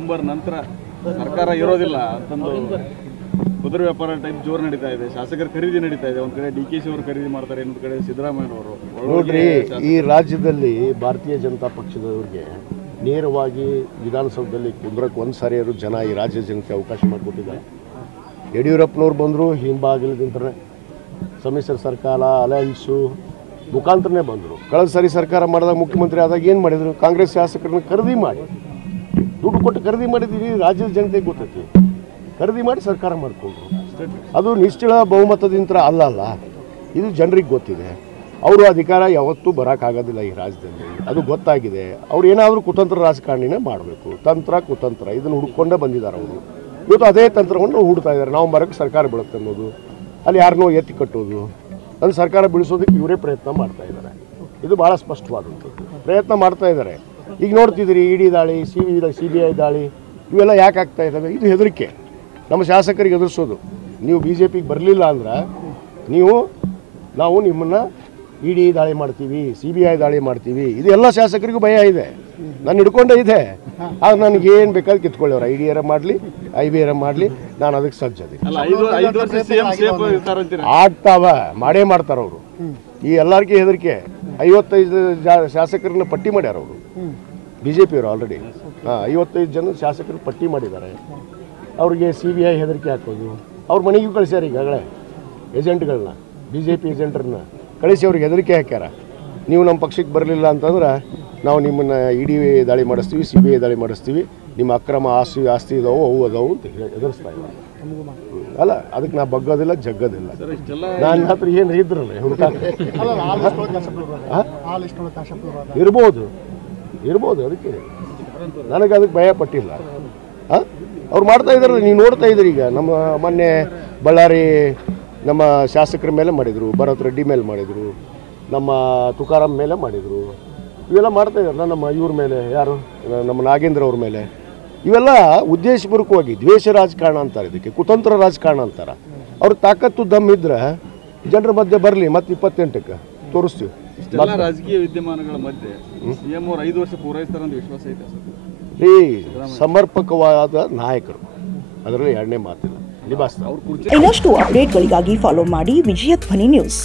November ನಂತರ ಸರ್ಕಾರ ಇರೋದಿಲ್ಲ ಅಂತಂದು ಕುದುರೆ ವ್ಯಾಪಾರ ಟೈಪ್ ಜೋರು ನಡೀತಾ ಇದೆ. ಶಾಸಕರ ಖರೀದಿ ನಡೀತಾ ಇದೆ. ಒಂದು ಕಡೆ DK ಅವರು ಖರೀದಿ ಮಾಡ್ತಾರೆ, ಇನ್ನೊಂದು ಕಡೆ ಸಿದ್ದರಾಮಯ್ಯನವರು. ನೋಡ್ರಿ, ಈ ರಾಜ್ಯದಲ್ಲಿ ಭಾರತೀಯ ಜನತಾ ಪಕ್ಷದವರಿಗೆ ನೇರವಾಗಿ ವಿಧಾನಸೌಧದಲ್ಲಿ ಕುಂದ್ರಕ್ಕೆ ಒಂದು ಸಾರಿಯಾರು ಜನ ಈ ರಾಜ್ಯ ಜನತೆ ಅವಕಾಶ ಮಾಡಿಕೊಟ್ಟಿದ್ದಾರೆ. ಯಡಿಯೂರಪ್ಪನವ್ರು ಬಂದರು ಹಿಂಬಾಗಿಲಿಂದ ಸಮ್ಮಿಶ್ರ ಸರ್ಕಾರ ಅಲಯನ್ಸು ಮುಖಾಂತರನೇ ಬಂದರು. ಕಳೆದ ಸಾರಿ ಸರ್ಕಾರ ಮಾಡಿದಾಗ ಮುಖ್ಯಮಂತ್ರಿ ಆದಾಗ ಏನು ಮಾಡಿದರು? ಕಾಂಗ್ರೆಸ್ ಶಾಸಕರನ್ನ ಖರೀದಿ ಮಾಡಿ ದುಡ್ಡು ಕೊಟ್ಟು ಖರೀದಿ ಮಾಡಿದ್ದೀವಿ. ರಾಜ್ಯದ ಜನತೆಗೆ ಗೊತ್ತೈತಿ, ಖರೀದಿ ಮಾಡಿ ಸರ್ಕಾರ ಮಾಡಿಕೊಂಡ್ರು. ಅದು ನಿಶ್ಚಳ ಬಹುಮತದಿಂದ ಅಲ್ಲ, ಇದು ಜನರಿಗೆ ಗೊತ್ತಿದೆ. ಅವರು ಅಧಿಕಾರ ಯಾವತ್ತೂ ಬರೋಕ್ಕಾಗೋದಿಲ್ಲ ಈ ರಾಜ್ಯದಲ್ಲಿ, ಅದು ಗೊತ್ತಾಗಿದೆ. ಅವ್ರು ಏನಾದರೂ ಕುತಂತ್ರ ರಾಜಕಾರಣಿನೇ ಮಾಡಬೇಕು. ತಂತ್ರ ಕುತಂತ್ರ ಇದನ್ನು ಹುಡ್ಕೊಂಡೇ ಬಂದಿದ್ದಾರೆ ಅವರು. ಇವತ್ತು ಅದೇ ತಂತ್ರವನ್ನು ಹುಡ್ತಾ ಇದ್ದಾರೆ. ನಾವು ಬರೋಕ್ಕೆ ಸರ್ಕಾರ ಬೀಳುತ್ತೆ ಅನ್ನೋದು, ಅಲ್ಲಿ ಯಾರನ್ನೋ ಎತ್ತಿ ಕಟ್ಟೋದು, ಅಲ್ಲಿ ಸರ್ಕಾರ ಬೀಳಿಸೋದಕ್ಕೆ ಇವರೇ ಪ್ರಯತ್ನ ಮಾಡ್ತಾ ಇದ್ದಾರೆ. ಇದು ಭಾಳ ಸ್ಪಷ್ಟವಾದಂಥದ್ದು. ಪ್ರಯತ್ನ ಮಾಡ್ತಾ ಇದ್ದಾರೆ. ಈಗ ನೋಡ್ತಿದ್ದೀರಿ, ED ದಾಳಿ, CBI ದಾಳಿ ಇವೆಲ್ಲ ಯಾಕೆ ಆಗ್ತಾ ಇದ್ದಾವೆ? ಇದು ಹೆದರಿಕೆ, ನಮ್ಮ ಶಾಸಕರಿಗೆ ಎದುರಿಸೋದು. ನೀವು BJPಗೆ ಬರಲಿಲ್ಲ ಅಂದ್ರೆ ನಾವು ನಿಮ್ಮನ್ನು ED ದಾಳಿ ಮಾಡ್ತೀವಿ, CBI ದಾಳಿ ಮಾಡ್ತೀವಿ, ಇದು ಎಲ್ಲ ಶಾಸಕರಿಗೂ ಭಯ ಇದೆ. ನಾನು ಹಿಡ್ಕೊಂಡೇ ಇದೆ. ಆಗ ನನಗೇನು ಬೇಕಾದ್ರೆ ಕಿತ್ಕೊಳ್ಳೋರು, IDR ಮಾಡಲಿ, IBR ಮಾಡಲಿ, ನಾನು ಅದಕ್ಕೆ ಸಜ್ಜದೆ. ಆಗ್ತಾವ, ಮಾಡೇ ಮಾಡ್ತಾರೆ ಅವರು. ಈ ಎಲ್ಲರಿಗೂ ಹೆದರಿಕೆ. 55 ಶಾಸಕರನ್ನ ಪಟ್ಟಿ ಮಾಡ್ಯಾರ ಅವರು, BJPಯವರು ಆಲ್ರೆಡಿ. 55 ಜನ ಶಾಸಕರು ಪಟ್ಟಿ ಮಾಡಿದ್ದಾರೆ. ಅವ್ರಿಗೆ CBI ಹೆದರಿಕೆ ಹಾಕೋದು. ಅವ್ರ ಮನೆಗೂ ಕಳಿಸ್ಯಾರ ಈಗಾಗಲೇ ಏಜೆಂಟ್ಗಳನ್ನ, BJP ಏಜೆಂಟ್ರನ್ನ ಕಳಿಸಿ ಅವ್ರಿಗೆ ಹೆದರಿಕೆ ಹಾಕ್ಯಾರ. ನೀವು ನಮ್ಮ ಪಕ್ಷಕ್ಕೆ ಬರಲಿಲ್ಲ ಅಂತಂದ್ರೆ ನಾವು ನಿಮ್ಮನ್ನು ED ದಾಳಿ ಮಾಡಿಸ್ತೀವಿ, CBI ದಾಳಿ ಮಾಡಿಸ್ತೀವಿ, ನಿಮ್ಮ ಅಕ್ರಮ ಆಸ್ತಿ ಇದಾವೆ, ಅವು ಅದಾವು ಅಂತ ಎದುರಿಸ್ತಾ ಇದ್ದಾರೆ. ಅಲ್ಲ, ಅದಕ್ಕೆ ನಾ ಬಗ್ಗೋದಿಲ್ಲ, ಜಗ್ಗೋದಿಲ್ಲ. ನನ್ನ ಹತ್ರ ಏನು ಇದ್ರಲ್ಲ ಇರ್ಬೋದು, ಅದಕ್ಕೆ ಅದಕ್ಕೆ ಭಯ ಪಟ್ಟಿಲ್ಲ. ಅವ್ರು ಮಾಡ್ತಾ ಇದ್ದಾರೆ, ನೀವು ನೋಡ್ತಾ ಇದ್ದೀರಿ. ಈಗ ನಮ್ಮ ಮೊನ್ನೆ ಬಳ್ಳಾರಿ ನಮ್ಮ ಶಾಸಕರ ಮೇಲೆ ಮಾಡಿದರು, ಭರತ್ ರೆಡ್ಡಿ ಮೇಲೆ ಮಾಡಿದರು, ನಮ್ಮ ತುಕಾರಾಮ್ ಮೇಲೆ ಮಾಡಿದರು. ಇವೆಲ್ಲ ಮಾಡ್ತಾ ಇದ್ದಾರೆ. ನಮ್ಮ ಇವ್ರ ಮೇಲೆ, ಯಾರು ನಮ್ಮ ನಾಗೇಂದ್ರ ಅವ್ರ ಮೇಲೆ. ಇವೆಲ್ಲ ಉದ್ದೇಶಪೂರ್ವಕವಾಗಿ ದ್ವೇಷ ರಾಜಕಾರಣ ಅಂತಾರೆ, ಇದಕ್ಕೆ ಕುತಂತ್ರ ರಾಜಕಾರಣ ಅಂತಾರೆ. ಅವ್ರ ತಾಕತ್ತು ದಮ್ ಇದ್ರೆ ಜನರ ಮಧ್ಯೆ ಬರಲಿ, ಮತ್ತೆ 28ಕ್ಕೆ ತೋರಿಸ್ತೀವಿ. ರಾಜಕೀಯ ವಿದ್ಯಮಾನಗಳ ಮಧ್ಯೆ CM ಅವರು 5 ವರ್ಷ ಪೂರೈಸ್ತಾರೆ ಅಂತ ವಿಶ್ವಾಸ ಇದೆ ಸಮರ್ಪಕವಾದ ನಾಯಕರು, ಅದರಲ್ಲಿ ಎರಡನೇ ಮಾತಿಲ್ಲ, ನಿಭಾಯಿಸ್ತಾರೆ. ಇನ್ನಷ್ಟು ಅಪ್ಡೇಟ್ಗಳಿಗಾಗಿ ಫಾಲೋ ಮಾಡಿ ವಿಜಯ ಧ್ವನಿ ನ್ಯೂಸ್.